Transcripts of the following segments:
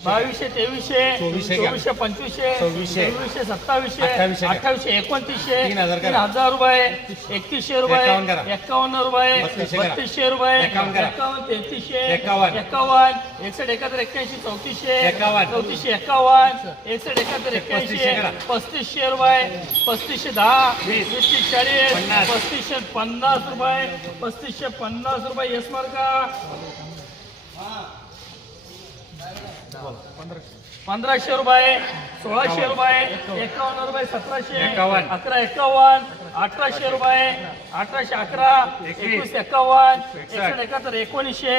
बावीसशे तेवीसशे चोवीसशे. चोवीसशे पंचवीसशे. सव्वीसशे सत्तावीसशे अठ्ठावीसशे एकोणतीसशे तीन हजार रुपये एकतीसशे रुपये एकावन्न रुपये बत्तीसशे रुपये एकावन्न तेहतीसशे एकावन्न. एकावन्न एकसष्ट एकाहत्तर एक्क्याऐंशी चौतीसशे एकावन्न. चौतीसशे एकावन्न एकसष्ट एकाहत्तर एक्क्याऐंशी पस्तीसशे रुपये पस्तीसशे दहा वीस. वीस तीस चाळीस. पस्तीसशे पन्नास रुपये पस्तीसशे पन्नास रुपये यस मार्का पंधराशे रुपये सोळाशे रुपये एकावन्न रुपये सतराशे. अकरा एकावन्न अठराशे रुपये अठराशे अकरा एकवीस. एकावन्न. एकसष्ट एकाहत्तर एकोणीसशे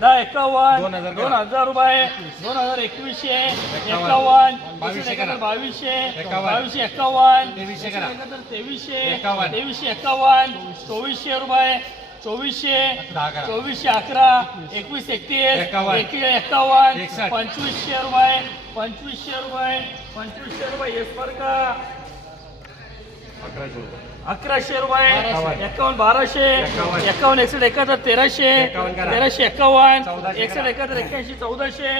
दहा एकावन्न दोन हजार रुपये दोन हजार एकवीसशे एकावन्न. बावीसशे. बावीसशे एकावन्न. तेवीसशे. एकाहत्तर तेवीसशे. तेवीसशे एकावन्न चोवीसशे रुपये चोवीसशे. चोवीसशे अकरा एकवीस एकतीस एकावन्न. पंचवीसशे रुपये पंचवीसशे रुपये पंचवीसशे रुपये येस बरं का अकराशे रुपये. एकावन्न. एकावन्न बाराशे. एकावन्न. एकसष्ट एकाहत्तर तेराशे. तेराशे एकावन्न. एकसष्ट. एकाहत्तर एक्क्याऐंशी चौदाशे.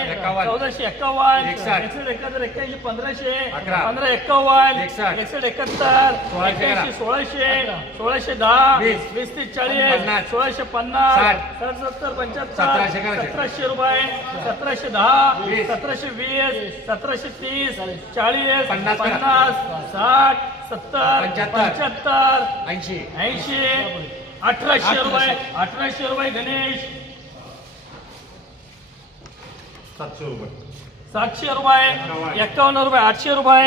चौदाशे एकावन्न. एकसष्ट. एकाहत्तर एक्क्याऐंशी पंधराशे. पंधरा एकावन्न. एकसष्ट. एकाहत्तर. एक्क्याऐंशी. सोळाशे. सोळाशे दहा. वीस. तीस चाळीस. सोळाशे पन्नास. सत्तर पंच्याहत्तर. सतराशे रुपये. सतराशे दहा. सतराशे वीस. सतराशे तीस. चाळीस. पन्नास. साठ. सत्तर पंच्याहत्तर. ऐंशी. ऐंशी अठराशे. रुपये अठराशे रुपये गणेश. सातशे रुपये. सातशे रुपये एकावन्न रुपये आठशे रुपये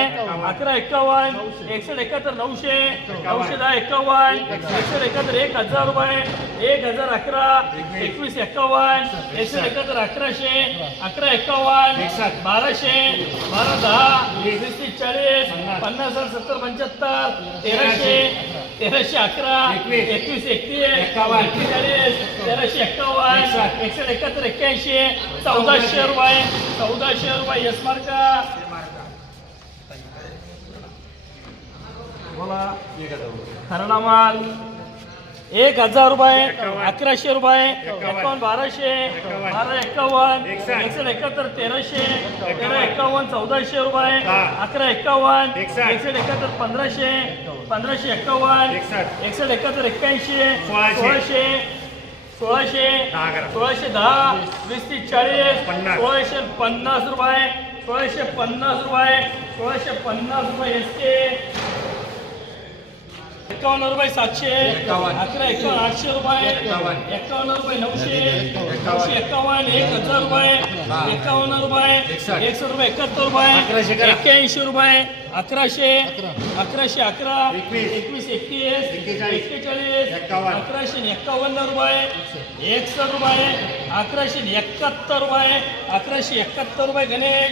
अकरा एकावन्न एकसष्ट एकाहत्तर नऊशे नऊशे दहा एकावन्न एकसष्ट एकाहत्तर एक हजार रुपये एक हजार अकरा एकवीस एकावन्न एकसष्ट एकाहत्तर अकराशे अकरा एकावन्न बाराशे बारा दहा वीस तीस चाळीस पन्नास हजार सत्तर पंच्याहत्तर तेराशे तेराशे अकरा एकवीस. एकतीस एकावन्न. चाळीस तेराशे एक्कावन्न एकशे एकसष्ट एकाहत्तर एक्क्याऐंशी चौदाशे रुपये चौदाशे रुपये यस मार्का. बोला. खरडा माल एक हजार रुपये अकराशे रुपये एकावन्न. बाराशे बारा एकावन्न एकसष्ट. एकाहत्तर तेराशे तेरा एकावन्न चौदाशे रुपये अकरा एकावन्न एकसष्ट. एकाहत्तर पंधराशे पंधराशे एकावन्न एकसष्ट. एकाहत्तर एक्क्याऐंशी सोळाशे सोळाशे. सोळाशे दहा वीस तीस चाळीस. सोळाशे पन्नास रुपये सोळाशे पन्नास रुपये सोळाशे पन्नास रुपये एस के एकावन्न रुपये सातशे. अकरा एकावन्न आठशे रुपये एकावन्न. रुपये नऊशे नऊशे एकावन्न एक हजार रुपये एकावन्न रुपये एकसष्ट. रुपये एकाहत्तर रुपये. एक्क्याऐंशी रुपये अकराशे अकराशे अकरा एकवीस. एकतीस एक्केचाळीस. अकराशे आणि एकावन्न रुपये एकसष्ट रुपये अकराशे एकाहत्तर रुपये अकराशे एकाहत्तर रुपये गणेश